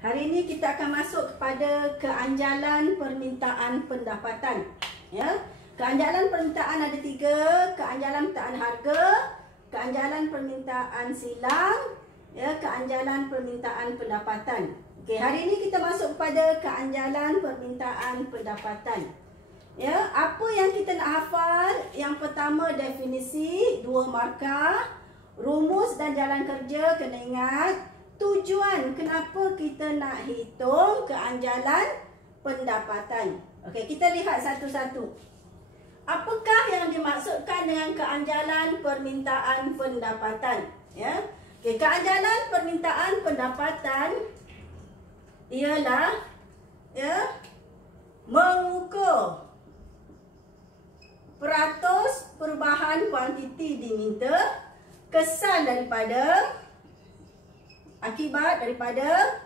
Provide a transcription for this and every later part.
Hari ini kita akan masuk kepada keanjalan permintaan pendapatan. Ya, keanjalan permintaan ada 3, keanjalan permintaan harga, keanjalan permintaan silang, ya, keanjalan permintaan pendapatan. Okey, hari ini kita masuk kepada keanjalan permintaan pendapatan. Ya, apa yang kita nak hafal? Yang pertama definisi, 2 markah, rumus dan jalan kerja kena ingat. Tujuan kenapa kita nak hitung keanjalan pendapatan. Okey, kita lihat satu-satu. Apakah yang dimaksudkan dengan keanjalan permintaan pendapatan? Ya. Okey, keanjalan permintaan pendapatan ialah mengukur peratus perubahan kuantiti diminta, kesan daripada akibat daripada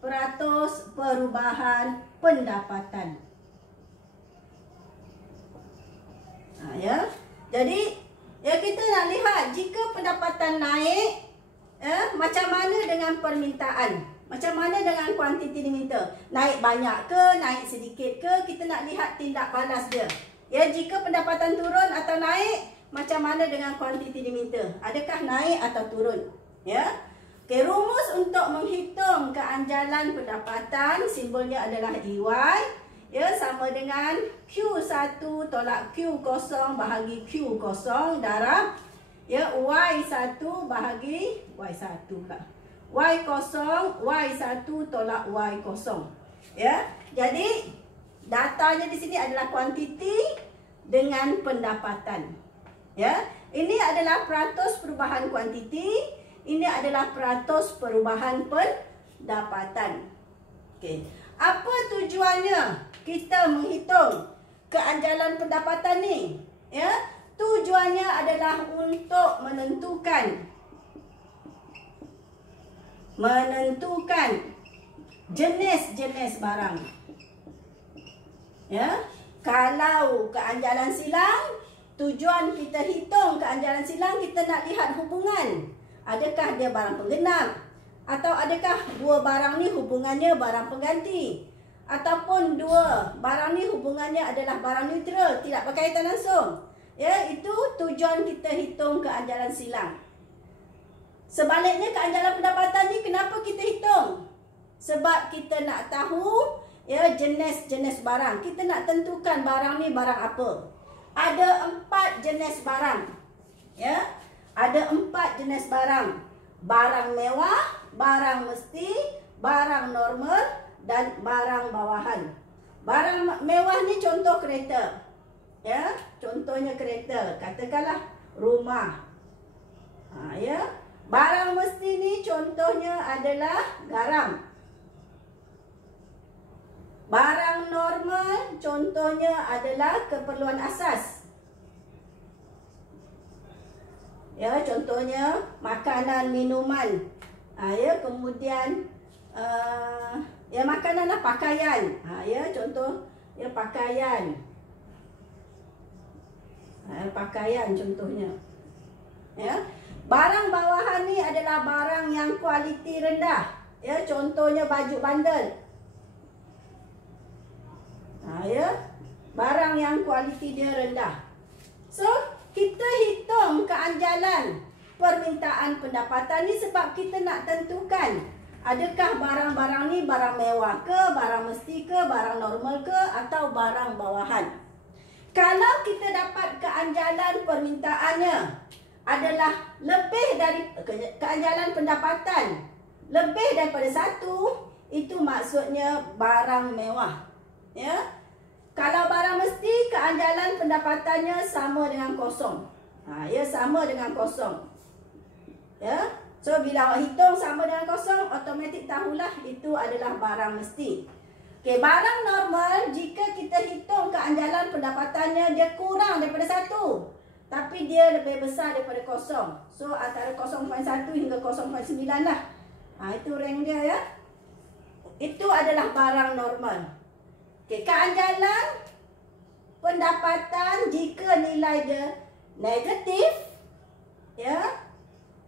peratus perubahan pendapatan. Jadi kita nak lihat jika pendapatan naik, macam mana dengan permintaan? Macam mana dengan kuantiti diminta? Naik banyak ke, naik sedikit ke? Kita nak lihat tindak balas dia. Ya, jika pendapatan turun atau naik, macam mana dengan kuantiti diminta? Adakah naik atau turun? Ya. Okey, rumus untuk menghitung keanjalan pendapatan, simbolnya adalah EY. Ya, sama dengan Q1 tolak Q0 bahagi Q0 darab Y1 bahagi Y1 pula. Y1 tolak Y0. Ya. Jadi datanya di sini adalah kuantiti dengan pendapatan. Ya. Ini adalah peratus perubahan kuantiti. Ini adalah peratus perubahan pendapatan. Okey. Apa tujuannya kita menghitung keanjalan pendapatan ni? Ya, tujuannya adalah untuk menentukan jenis-jenis barang. Ya, kalau keanjalan silang, tujuan kita hitung keanjalan silang, kita nak lihat hubungan. Adakah dia barang penggenap? Atau adakah dua barang ni hubungannya barang pengganti? Ataupun dua barang ni hubungannya adalah barang neutral, tidak berkaitan langsung. Ya, itu tujuan kita hitung keanjalan silang. Sebaliknya keanjalan pendapatan ni kenapa kita hitung? Sebab kita nak tahu jenis-jenis barang. Kita nak tentukan barang ni barang apa. Ada 4 jenis barang. Ya. Ada 4 jenis barang. Barang mewah, barang mesti, barang normal dan barang bawahan. Barang mewah ni contoh kereta. Ya, contohnya kereta, katakanlah rumah. Ya. Barang mesti ni contohnya adalah garam. Barang normal contohnya adalah keperluan asas. Ya, contohnya makanan, minuman. Kemudian makanan lah, pakaian. Contoh pakaian. Pakaian contohnya. Ya. Barang bawahan ni adalah barang yang kualiti rendah. Ya, contohnya baju bandel. Barang yang kualiti dia rendah. So, kita hitung keanjalan permintaan pendapatan ni sebab kita nak tentukan adakah barang-barang ni barang mewah ke, barang mesti ke, barang normal ke, atau barang bawahan. Kalau kita dapat keanjalan permintaannya adalah lebih dari keanjalan pendapatan lebih daripada 1, itu maksudnya barang mewah. Ya. Kalau barang mesti, keanjalan pendapatannya sama dengan kosong. Sama dengan kosong. Ya. So, bila awak hitung sama dengan kosong, automatik tahulah itu adalah barang mesti. Okey, barang normal, jika kita hitung keanjalan pendapatannya, dia kurang daripada 1. Tapi dia lebih besar daripada kosong. So, antara 0.1 hingga 0.9 lah. Itu rank dia, ya. Itu adalah barang normal. Okay, keanjalan pendapatan jika nilai dia negatif, ya,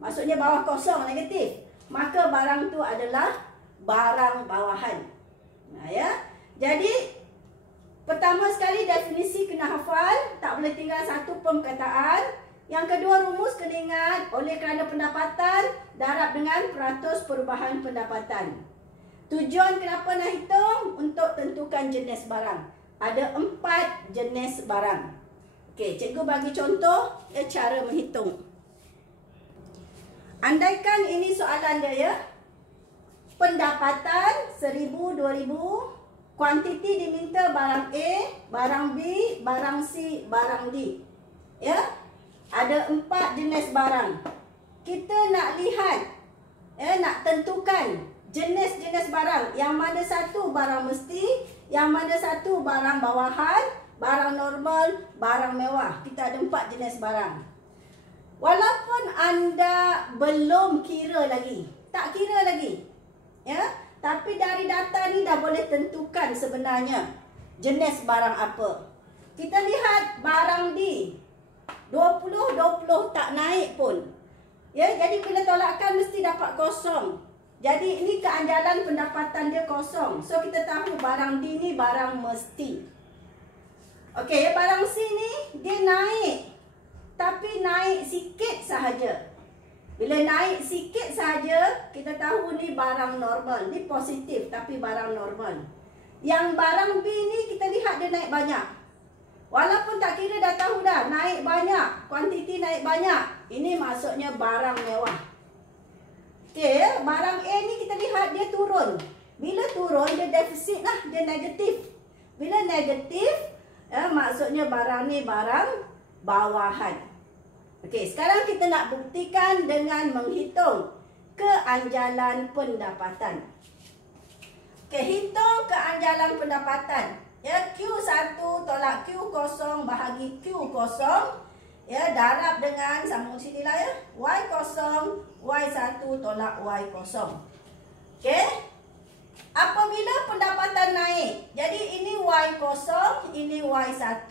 maksudnya bawah kosong negatif, maka barang tu adalah barang bawahan. Nah, ya. Jadi pertama sekali definisi kena hafal, tak boleh tinggal satu perkataan. Yang kedua, rumus kena ingat, oleh kerana pendapatan darab dengan peratus perubahan pendapatan. Tujuan kenapa nak hitung? Untuk tentukan jenis barang. Ada 4 jenis barang. Okey, cikgu bagi contoh cara menghitung. Andaikan ini soalan dia, ya. Pendapatan 1000, 2000. Kuantiti diminta barang A, barang B, barang C, barang D. Ya. Ada 4 jenis barang. Kita nak lihat, nak tentukan jenis-jenis barang. Yang mana satu barang mesti, yang mana satu barang bawahan, barang normal, barang mewah. Kita ada 4 jenis barang. Walaupun anda belum kira lagi, tak kira lagi, ya, tapi dari data ni dah boleh tentukan sebenarnya jenis barang apa. Kita lihat barang D, 20 tak naik pun. Ya, jadi bila tolakkan mesti dapat kosong. Jadi ini keanjalan pendapatan dia kosong. So kita tahu barang D ni barang mesti. Okey, barang C ni dia naik. Tapi naik sikit sahaja. Bila naik sikit sahaja, kita tahu ni barang normal. Ni positif tapi barang normal. Yang barang B ni kita lihat dia naik banyak. Walaupun tak kira dah tahu dah, naik banyak, kuantiti naik banyak. Ini maksudnya barang mewah. Okey, barang A ni kita lihat dia turun. Bila turun, dia defisit lah, dia negatif. Bila negatif, maksudnya barang ni barang bawahan. Okey, sekarang kita nak buktikan dengan menghitung keanjalan pendapatan. Okey, hitung keanjalan pendapatan. Ya, Q1 tolak Q0 bahagi Q0. Ya, darab dengan, sambung sini lah ya, Y0, Y1 tolak Y0. Okey. Apabila pendapatan naik, jadi ini Y0, ini Y1.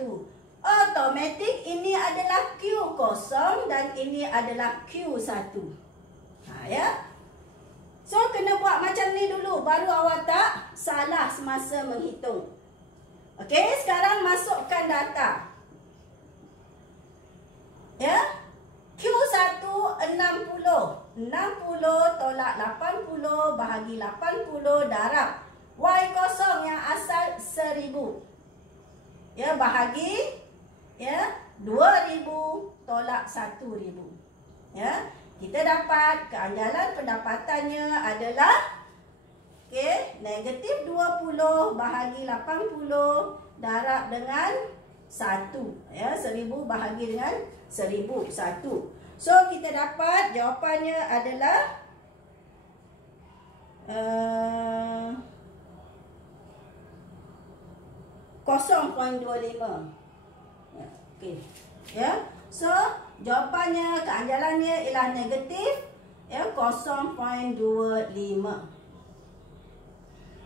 Otomatik ini adalah Q0 dan ini adalah Q1. Ya. So, kena buat macam ni dulu, baru awak tak salah semasa menghitung. Okey, sekarang masukkan data. Ya. Q1 60. 60 tolak 80 bahagi 80 darab Y0 yang asal 1000. Ya, bahagi 2000 tolak 1000. Ya, kita dapat keanjalan pendapatannya adalah negatif 20 bahagi 80 darab dengan 1. Ya, 1000 bahagi dengan 1000, 1. So, kita dapat jawapannya adalah 0.25. Okey. Ya. So, jawapannya, keanjalannya ialah negatif 0.25.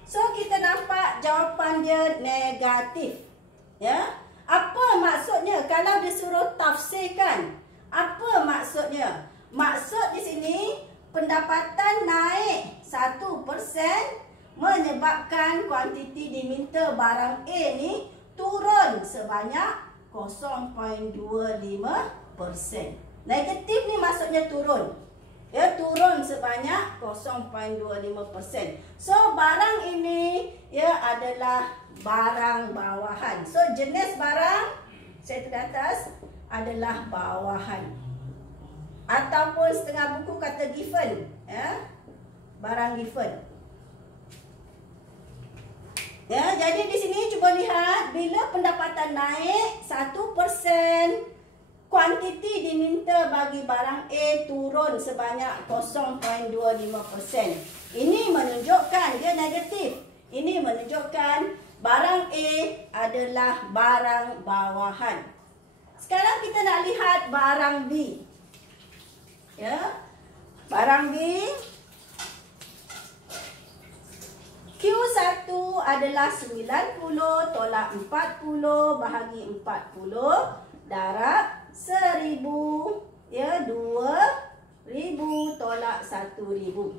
So, kita nampak jawapan dia negatif. Ya. Apa maksudnya kalau disuruh tafsirkan? Apa maksudnya? Maksud di sini, pendapatan naik 1% menyebabkan kuantiti diminta barang A ni turun sebanyak 0.25%. Negatif ni maksudnya turun. Ya, turun sebanyak 0.25%. So, barang ini adalah barang bawahan. So, jenis barang, saya tulis atas, adalah bawahan. Ataupun setengah buku kata given. Ya, barang given. Ya, jadi di sini cuba lihat, bila pendapatan naik 1%, kuantiti diminta bagi barang A turun sebanyak 0.25%. Ini menunjukkan dia negatif. Ini menunjukkan barang A adalah barang bawahan. Sekarang kita nak lihat barang B. Ya. Barang B, Q1 adalah 90 tolak 40 bahagi 40 darab 1000, ya, 2000 tolak 1000.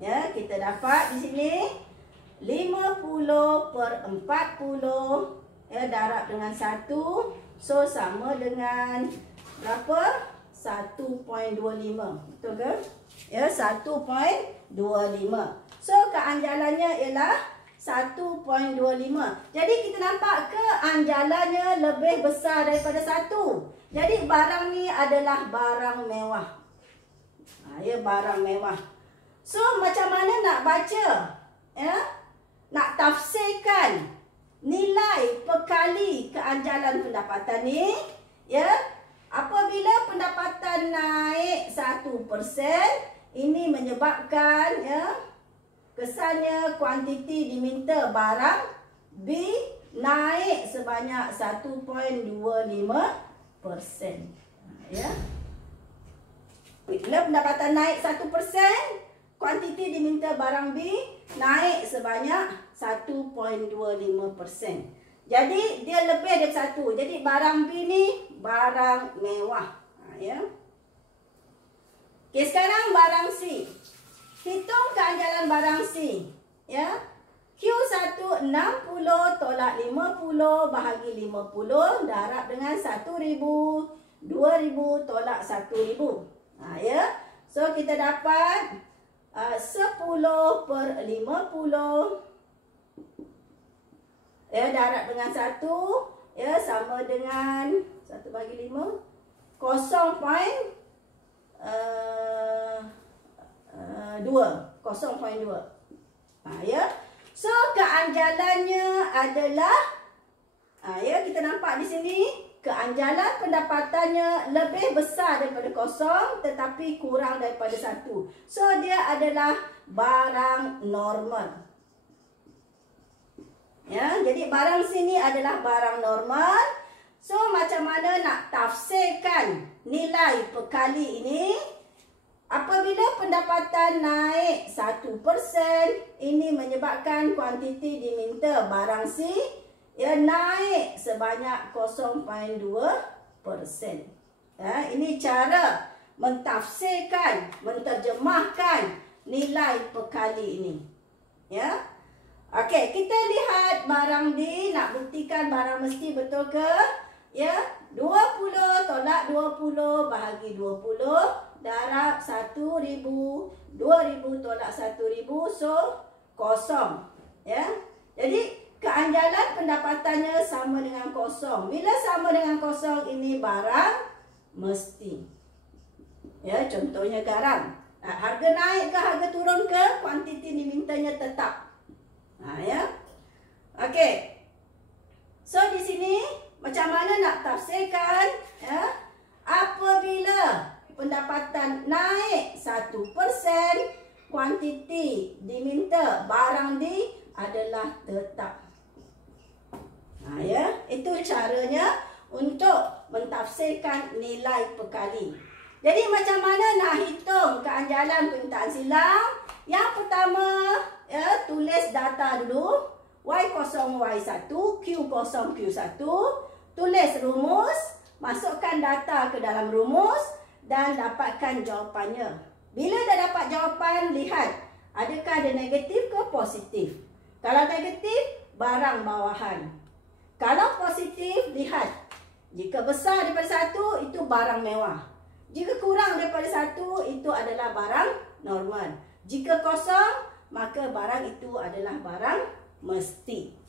Ya, kita dapat di sini 50 per 40. Ya, darab dengan 1. So, sama dengan berapa? 1.25. Betul ke? Ya, 1.25. So, keanjalannya ialah 1.25. Jadi, kita nampak keanjalannya lebih besar daripada 1. Jadi, barang ni adalah barang mewah. Ya, barang mewah. So, macam mana nak baca? Ya? Nak tafsirkan nilai perkali keanjalan pendapatan ni, ya, apabila pendapatan naik 1%, ini menyebabkan, ya, kesannya kuantiti diminta barang B naik sebanyak 1.25%. Ya. Bila pendapatan naik 1%, kuantiti diminta barang B naik sebanyak 1.25%. Jadi, dia lebih dari 1. Jadi, barang B ni barang mewah. Ya. Okey, sekarang barang C. Hitung keanjalan barang C. Ya. Q1 60 tolak 50 bahagi 50 darab dengan 1,000. 2,000 tolak 1,000. Ya. So, kita dapat 10 per 50. Ya, darab dengan 1. Ya, sama dengan 1 bagi 5. 0.2. Ya. So, keanjalannya adalah, ya, kita nampak di sini, keanjalan pendapatannya lebih besar daripada 0 tetapi kurang daripada 1. So, dia adalah barang normal. Ya, jadi barang sini adalah barang normal. So, macam mana nak tafsirkan nilai perkali ini? Apabila pendapatan naik 1%, ini menyebabkan kuantiti diminta barang C, ya, naik sebanyak 0.2%. Ya, ini cara mentafsirkan, menterjemahkan nilai perkali ini. Ya. Okey, kita lihat barang D, nak buktikan barang mesti betul ke? Ya, 20 tolak 20 bahagi 20 darab 1,000. 2,000 tolak 1,000, so 0. Ya. Jadi, keanjalan pendapatannya sama dengan 0. Bila sama dengan 0, ini barang mesti. Ya, contohnya garam. Harga naik ke harga turun ke? Kuantiti dimintanya tetap. Ya. Okey. So, di sini macam mana nak tafsirkan? Ya. Apabila pendapatan naik 1%, kuantiti diminta barang D adalah tetap. Ya, itu caranya untuk mentafsirkan nilai perkali. Jadi, macam mana nak hitung keanjalan permintaan silang? Yang pertama, ya, tulis data dulu. Y0, Y1, Q0, Q1. Tulis rumus, masukkan data ke dalam rumus dan dapatkan jawapannya. Bila dah dapat jawapan, lihat adakah dia negatif ke positif. Kalau negatif, barang bawahan. Kalau positif, lihat. Jika besar daripada 1, itu barang mewah. Jika kurang daripada 1, itu adalah barang normal. Jika 0, maka barang itu adalah barang mesti.